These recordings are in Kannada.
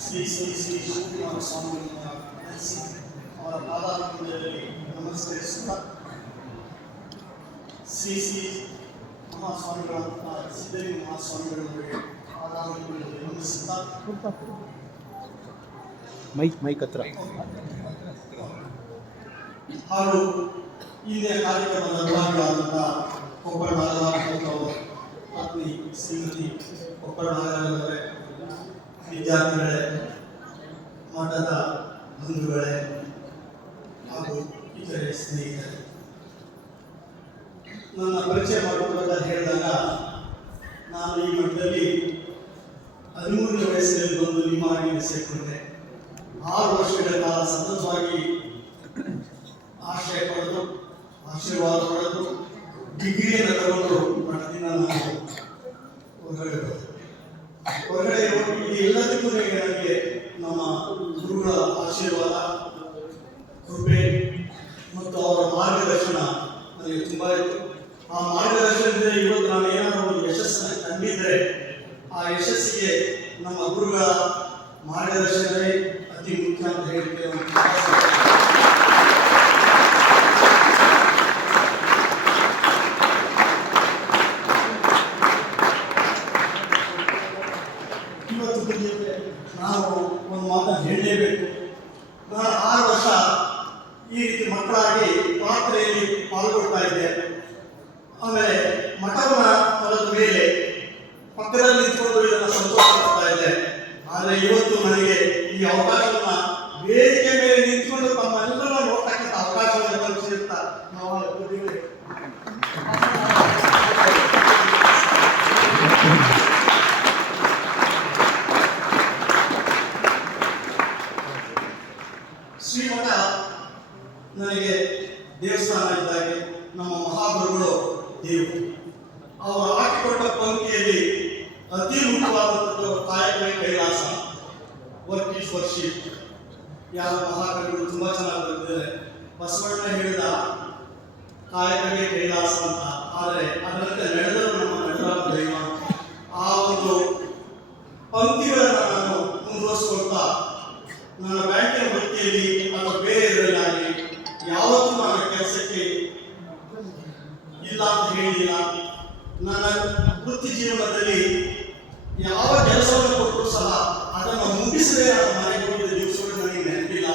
ಶ್ರೀ ಶ್ರೀ ಶ್ರೀ ಶಿವಕುಮಾರ ಸ್ವಾಮಿಗಳನ್ನ ನೆನೆಸಿ ಅವರ ಪಾದಾರದಲ್ಲಿ ನಮಸ್ಕರಿಸುತ್ತಾ ಶ್ರೀ ಶ್ರೀ ಮಹಾಸ್ವಾಮಿಗಳಂತ ಸಿದ್ಧಲಿಂಗ ಮಹಾಸ್ವಾಮಿಗಳವರಿಗೆ ಪಾದಾರದಲ್ಲಿ ನಮಿಸುತ್ತಾ ಮೈಕ್ ಮೈಕ್ ಹತ್ರ. ಹಾಗೂ ಹಿಂದೆ ಕಾರ್ಯಕ್ರಮದ ಭಾಗಿಯಾದಂಥ ಕೊಪ್ಪಳ ನಾಗರಾಜ್ ಪತ್ನಿ ಶ್ರೀಮತಿ ಕೊಪ್ಪಳ ನಾಗರಾಜವರೇ ವಿದ್ಯಾರ್ಥಿಗಳೇ, ಮಠದ ಬಂಧುಗಳೇ ಹಾಗೂ ಇತರೆ ಸ್ನೇಹಿತರೆ ನನ್ನ ಪರಿಚಯ ಮಾಡಿಕೊಳ್ಳೋದ ಹೇಳಿದಾಗ ನಾನು ಈ ಮಠದಲ್ಲಿ ಹದಿಮೂರನೇ ವಯಸ್ಸಿನಲ್ಲಿ ಬಂದು ನಿಮ್ಮ ಹಾಗೆ ಸೇರಿಕೊಂಡೆ ಆರು ವರ್ಷಗಳ ಕಾಲ ಸತತವಾಗಿ ಆಶ್ರಯ ಪಡೆದು, ಆಶೀರ್ವಾದ ಪಡೆದು, ಡಿಗ್ರಿಯನ್ನು ತಗೊಂಡು ಮಠದಿಂದ ನಾನು ಹೊರಗಡೆ ಬಂದೆ. ಹೊರಗಡೆ ಎಲ್ಲದಕ್ಕೂ ನನಗೆ ನಮ್ಮ ಗುರುಗಳ ಆಶೀರ್ವಾದ, ಕೃಪೆ ಮತ್ತು ಅವರ ಮಾರ್ಗದರ್ಶನ ನನಗೆ ತುಂಬ ಇತ್ತು. ಆ ಮಾರ್ಗದರ್ಶನದಿಂದ ಇವತ್ತು ನಾನು ಏನಾದರೂ ಯಶಸ್ಸನ್ನು ಕಂಡಿದ್ದರೆ ಆ ಯಶಸ್ಸಿಗೆ ನಮ್ಮ ಗುರುಗಳ ಮಾರ್ಗದರ್ಶನವೇ ಅತಿ ಮುಖ್ಯ ಅಂತ ಹೇಳಿಕ್ಕೆ ನಾನು ಇಷ್ಟಪಡ್ತೀನಿ. ಇವತ್ತು ಬಂದಿದ್ದೆ ನಾವು ಒಂದು ಮಾತನ್ನು ಹೇಳಲೇಬೇಕು. ನಾನು ಆರು ವರ್ಷ ಈ ರೀತಿ ಮಕ್ಕಳಾಗಿ ಪಾತ್ರೆಯಲ್ಲಿ ಪಾಲ್ಗೊಳ್ತಾ ಇದ್ದೆ. ಆಮೇಲೆ ಮಠವನ್ನ ಮಲದ ಮೇಲೆ ಪಕ್ಕದಲ್ಲಿ ನಿಂತ್ಕೊಂಡು ಇದನ್ನು ಸಂತೋಷ ಪಡ್ತಾ ಇದ್ದೆ. ಆದರೆ ಇವತ್ತು ನನಗೆ ಈ ಅವಕಾಶವನ್ನು ವೇದಿಕೆ ಮೇಲೆ ನಿಂತ್ಕೊಂಡು ತಮ್ಮೆಲ್ಲರ ನನಗೆ ದೇವಸ್ಥಾನ ಇದ್ದಾಗೆ ನಮ್ಮ ಮಹಾಗುರುಗಳು ದೇವರು ಅವರು ಹಾಕಿಕೊಟ್ಟ ಪಂಕ್ತಿಯಲ್ಲಿ ಅತಿ ಮುಖ್ಯವಾದಂಥದ್ದು ಕಾಯಕ ಕೈಲಾಸ ವರ್ಕ್ ಈಸ್ ವರ್ಷಿಪ್ ಯಾವ ಮಹಾಕವಿಗಳು ತುಂಬಾ ಚೆನ್ನಾಗಿ ಬರೆದಿದ್ದಾರೆ ಬಸವಣ್ಣ ಹೇಳಿದ ಕಾಯಕವೇ ಕೈಲಾಸ ಅಂತ. ಆದರೆ ಅದರಂತೆ ನಡೆದರು ನಮ್ಮ ನಡೆದ ಆ ಒಂದು ಪಂಕ್ತಿಗಳನ್ನು ನಾನು ಮನೆಗೆ ಹೋಗಿದ್ದ ದಿವಸಗಳು ನನಗೆ ನೆನಪಿಲ್ಲ.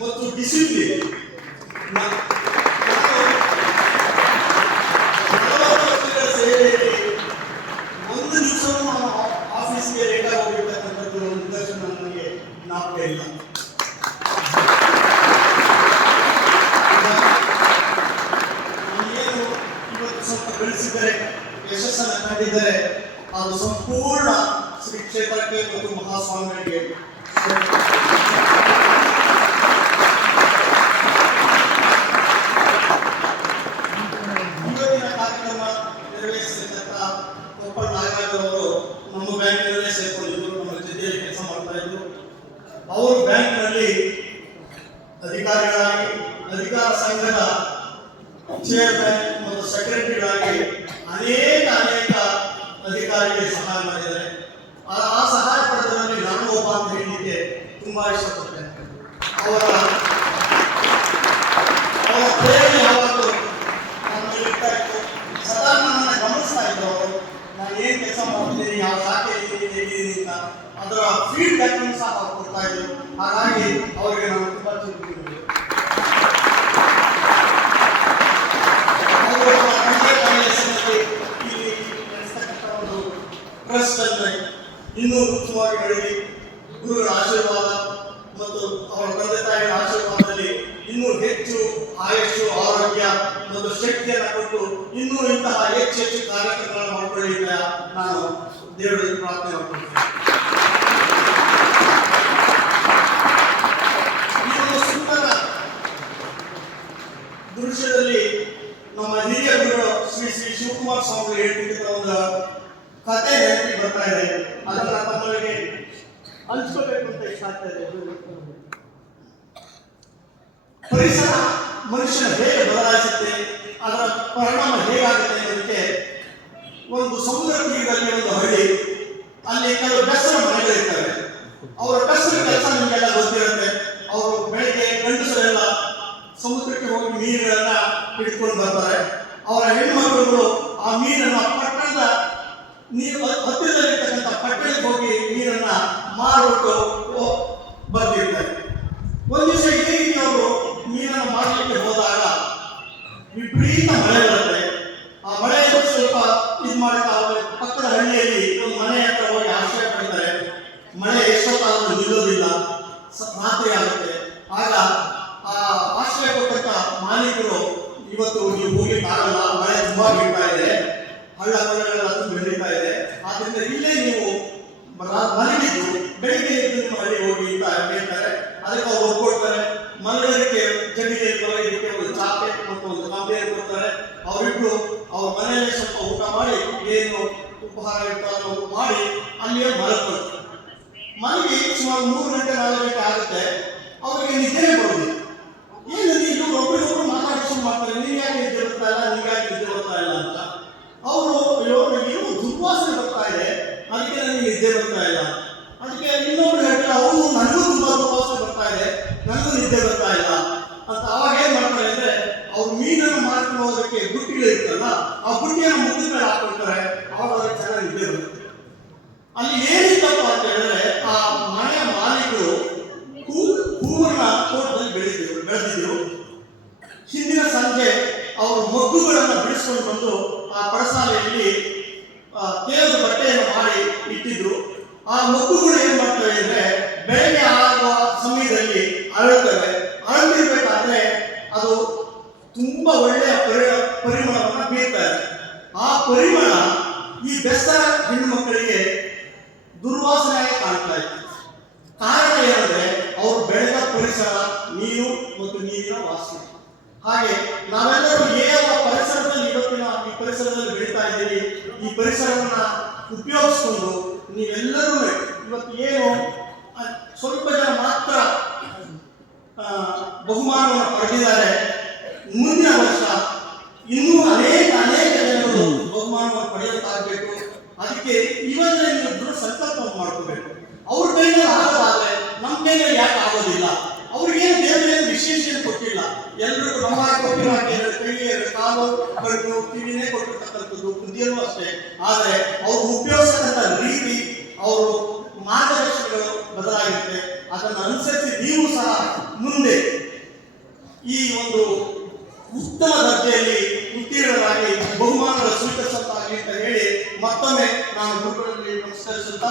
ಮತ್ತು ಬಿಸಿಲಿ. ಒಂದು ದಿವಸ ಆಫೀಸ್ಗೆ ಲೇಟಾಗಿ ಹೋಗಿರ್ತಕ್ಕಂಥದ್ದು ಒಂದು ನನಗೆ ಜ್ಞಾಪಕ ಇಲ್ಲ ನಾನೇನು ಇವತ್ತು ಸ್ವಲ್ಪ ಬೆಳೆಸಿದರೆ ಯಶಸ್ಸನ್ನು ಕಂಡಿದ್ದರೆ ಅದು ಸಂಪೂರ್ಣ ಶ್ರೀ ಕ್ಷೇತ್ರಕ್ಕೆ ಮತ್ತು ಮಹಾಸ್ವಾಮಿಗಳಿಗೆ ಇವತ್ತಿನ ಕಾರ್ಯಕ್ರಮ ನಿರ್ವಹಿಸಿರ್ತಕ್ಕ ಕೊಪ್ಪಳ ನಾಗರಾಜ್ ಅವರು ನಮ್ಮ ಬ್ಯಾಂಕಿನಲ್ಲೇ ಸೇರ್ಕೊಂಡಿದ್ರು ನಮ್ಮ ಜೊತೆಯಲ್ಲಿ ಕೆಲಸ ಮಾಡ್ತಾ ಇದ್ರು. ಅವರು ಬ್ಯಾಂಕ್ನಲ್ಲಿ ಅಧಿಕಾರಿಗಳಾಗಿ, ಅಧಿಕಾರ ಸಂಘದ ಚೇರ್ಮನ್ ಮತ್ತು ಸೆಕ್ರೆಟರಿಗಳಾಗಿ ಅನೇಕ ಅನೇಕ ಅಧಿಕಾರಿಗಳಿಗೆ ಸಹಾಯ ಮಾಡಿದ್ದಾರೆ ಆ ಸಹಾಯ ಪಡೆದವರಲ್ಲಿ ನಾನು ಒಬ್ಬ ಅಂತ ಹೇಳಲಿಕ್ಕೆ ತುಂಬಾ ಇಷ್ಟಪಡ್ತೇನೆ ಅವರ ನಾನು ಏನು ಕೆಲಸ ಯಾವ ಅಂತ. ಅದರ ಸಹ ಕೊಡ್ತಾ ಹಾಗಾಗಿ ಅವರಿಗೆ ಇನ್ನೂ ಉತ್ತಮವಾಗಿ ನಡೆದಿ ಗುರುಗಳ ಆಶೀರ್ವಾದ ಮತ್ತು ಅವರ ತಂದೆ ತಾಯಿಗಳ ಆಶೀರ್ವಾದದಲ್ಲಿ ಇನ್ನೂ ಹೆಚ್ಚು ಆಯುಷು ಆರೋಗ್ಯ, ಒಂದು ಶಕ್ತಿಯನ್ನು ಕೊಟ್ಟು ಇನ್ನೂ ಇಂತಹ ಹೆಚ್ಚು ಹೆಚ್ಚು ಕಾರ್ಯಕ್ರಮಗಳನ್ನು ಮಾಡಿಕೊಳ್ಳಿ ನಾನು ದೇವರಲ್ಲಿ ಪ್ರಾರ್ಥನೆ ಮಾಡ್ಕೊಳ್ತೇನೆ. ಒಂದು ಸುಂದರ ದೃಶ್ಯದಲ್ಲಿ ನಮ್ಮ ಹಿರಿಯ ಗುರು ಶ್ರೀ ಶ್ರೀ ಶಿವಕುಮಾರ್ ಸ್ವಾಮಿ ಹೇಳ್ತಿದ್ದ ಒಂದು ಕತೆ ಹೇಳಿ ಬರ್ತಾ ಇದೆ. ಅದನ್ನ ತಮ್ಮೊಳಗೆ ಹಂಚ್ಕೋಬೇಕು ಅಂತ ಇಷ್ಟ ಆಗ್ತಾ ಇದೆ ಪರಿಸರ ಮನುಷ್ಯನ ಹೇಗೆ ಬದಲಾಯಿಸುತ್ತೆ, ಅದರ ಪರಿಣಾಮ ಹೇಗಾಗುತ್ತೆ ಅನ್ನೋದಕ್ಕೆ ಒಂದು ಸಮುದ್ರ ತೀರದಲ್ಲಿ ಒಂದು ಹಳ್ಳಿ, ಅಲ್ಲಿ ಕೆಲವು ಬೆಸರ ಮನೆಗಳಿರ್ತವೆ ಅವರ ಬೆಸರ ಕೆಲಸ ನಿಮಗೆಲ್ಲ ಗೊತ್ತಿರುತ್ತೆ. ಅವರು ಬೆಳಗ್ಗೆ ಗಂಡಸರೆಲ್ಲ ಸಮುದ್ರಕ್ಕೆ ಹೋಗಿ ಮೀನುಗಳನ್ನ ಆಗುತ್ತೆ. ಆಗ ಆ ಆಶ್ರಯ ಕೊಟ್ಟಂತ ಮಾಲೀಕರು ಇವತ್ತು ನೀವು ಹೋಗ್ಲಿಕ್ಕೆ ಆಗಲ್ಲ ಮಳೆ ತುಂಬಾ ಬೀಳ್ತಾ ಇದೆ. ಹಳ್ಳ ಕೊಳ್ಳಗಳೆಲ್ಲ ತುಂಬಿ ಬೆಳೀತಾ ಇದೆ. ಆದ್ರಿಂದ ಇಲ್ಲೇ ನೀವು ಮಲಗಿದ್ದು, ಬೆಳಿಗ್ಗೆ ಎದ್ದು ಮನೆಗೆ ಹೋಗಿ ಅವರಿಗೆ ನಿದ್ದೆ ಬರೋದಿಲ್ಲ ಏನು ನೀವು ಒಬ್ಬರಿಗೊಬ್ರು ಮಾತಾಡಿಸ್ಕೊಂಡು ಮಾಡ್ತಾರೆ ನೀವು ಯಾಕೆ ನಿದ್ದೆ ಬರ್ತಾ ಇಲ್ಲ ನೀವು ಯಾಕೆ ನಿದ್ದೆ ಬರ್ತಾ ಇಲ್ಲ ಅಂತ ಅವರು ಅಯ್ಯೋ ಏನೋ ದುರ್ವಾಸನೆ ಬರ್ತಾ ಇದೆ ಅದಕ್ಕೆ ನನಗೆ ನಿದ್ದೆ ಬರ್ತಾ ಇಲ್ಲ ಅದಕ್ಕೆ ಇನ್ನೊಬ್ರು ಹೇಳ್ತಾರೆ ಅವರು ನನಗೂ ತುಂಬಾ ದುರ್ವಾಸನೆ ಬರ್ತಾ ಇದೆ ನನಗೂ ನಿದ್ದೆ ಬರ್ತಾ ಇಲ್ಲ ಅಂತ ಅವಾಗ ಏನ್ ಮಾಡ್ತಾರೆ ಅಂದ್ರೆ ಅವ್ರು ಮೀನನ್ನು ಮಾರ್ಕೊಂಡು ಹೋಗೋದಕ್ಕೆ ಬುಟ್ಟಿಗಳು ಇರ್ತಲ್ಲ ಆ ಬುಟ್ಟಿಯನ್ನು ಮುಗಿದ ಮೇಲೆ ಹಾಕೊಳ್ತಾರೆ ಅವಾಗ ಅವ್ರಿಗೆ ಚೆನ್ನಾಗಿ ನಿದ್ದೆ ಬರುತ್ತೆ ಅಲ್ಲಿ ಏನಿತ್ತಪ್ಪ ಅಂತ ಹೇಳಿದ್ರೆ ಆ ಮನೆಯ ಮಾಲೀಕರು ಹೂ ಹೂವನ್ನ ತೋಟದಲ್ಲಿ ಬೆಳೆದಿದ್ರು ಬೆಳೆದಿದ್ರು ಹಿಂದಿನ ಸಂಜೆ ಅವರು ಬಿಡಿಸ್ಕೊಂಡು ಬಂದು ಆ ಪಡಸಾಲೆಯಲ್ಲಿ ಆ, ತೇವದ ಬಟ್ಟೆಯನ್ನು ಮಾಡಿ ಇಟ್ಟಿದ್ರು. ಆ ಮಗುಗಳು ಏನ್ ಮಾಡ್ತವೆ ಅಂದ್ರೆ ಬೆಳಗ್ಗೆ ಆಗುವ ಸಮಯದಲ್ಲಿ ಅರಳುತ್ತವೆ ಅರಳಿರ್ಬೇಕಾದ್ರೆ ಅದು ತುಂಬಾ ಒಳ್ಳೆಯ ಪರಿ ಪರಿಮಳವನ್ನು ಬೀರ್ತಾ ಇದೆ. ಆ ಪರಿಮಳ ಈ ಬೆಸ್ತ ಹೆಣ್ಣು ಮಕ್ಕಳಿಗೆ ದುರ್ವಾಸನೆಯಾಗಿ ಕಾಣ್ತಾ ಇತ್ತು ಕಾರಣ ಏನಂದ್ರೆ ಅವರು ಬೆಳೆದ ಪರಿಸರ ನೀರು ಮತ್ತು ನೀರಿನ ವಾಸನೆ ಹಾಗೆ ನಾವೆಲ್ಲರೂ ಪರಿಸರವನ್ನ ಉಪಯೋಗಿಸ್ಕೊಂಡು ನೀವೆಲ್ಲರೂ ಇವತ್ತು ಏನು ಸ್ವಲ್ಪ ಜನ ಮಾತ್ರ ಬಹುಮಾನವನ್ನು ಪಡೆದಿದ್ದಾರೆ. ಮುಂದಿನ ವರ್ಷ ಇನ್ನೂ ಅನೇಕ ಅನೇಕ ಜನರು ಬಹುಮಾನವನ್ನು ಪಡೆಯುತ್ತಾಗಬೇಕು. ಅದಕ್ಕೆ ಇವತ್ತೇ ಸಂಕಲ್ಪ ದೃಢ ಮಾಡ್ಕೋಬೇಕು. ಅವ್ರ ಕೈಯಲ್ಲಿ ಆಗೋದಾದ್ರೆ ನಮ್ಮ ಕೈಯಲ್ಲಿ ಯಾಕೆ ಆಗೋದಿಲ್ಲ? ಡಿಫ್ರೆನ್ಸಿಯೇಷನ್ ಕೊಟ್ಟಿಲ್ಲ. ಎಲ್ರಿಗೂ ನಮ್ಮ ಕೊಟ್ಟಿರೋ ಹಾಗೆ ಕಾಲು ಕಣ್ಣು ಕಿವಿನೇ ಕೊಟ್ಟಿರ್ತಕ್ಕಂಥದ್ದು ಬುದ್ಧಿಯಲ್ಲೂ ಅಷ್ಟೇ. ಆದರೆ ಅವರು ಉಪಯೋಗಿಸತಕ್ಕಂಥ ರೀತಿ ಅವರು ಮಾರ್ಗದರ್ಶನಗಳು ಬದಲಾಗಿರುತ್ತೆ. ಅದನ್ನು ಅನುಸರಿಸಿ ನೀವು ಸಹ ಮುಂದೆ ಈ ಒಂದು ಉತ್ತಮ ದರ್ಜೆಯಲ್ಲಿ ಉತ್ತೀರ್ಣರಾಗಿ ಬಹುಮಾನಗಳ ಸ್ವೀಕರಿಸುತ್ತಾರೆ ಅಂತ ಹೇಳಿ ಮತ್ತೊಮ್ಮೆ ನಾನು ಗುರುಗಳಲ್ಲಿ ನಮಸ್ಕರಿಸುತ್ತಾ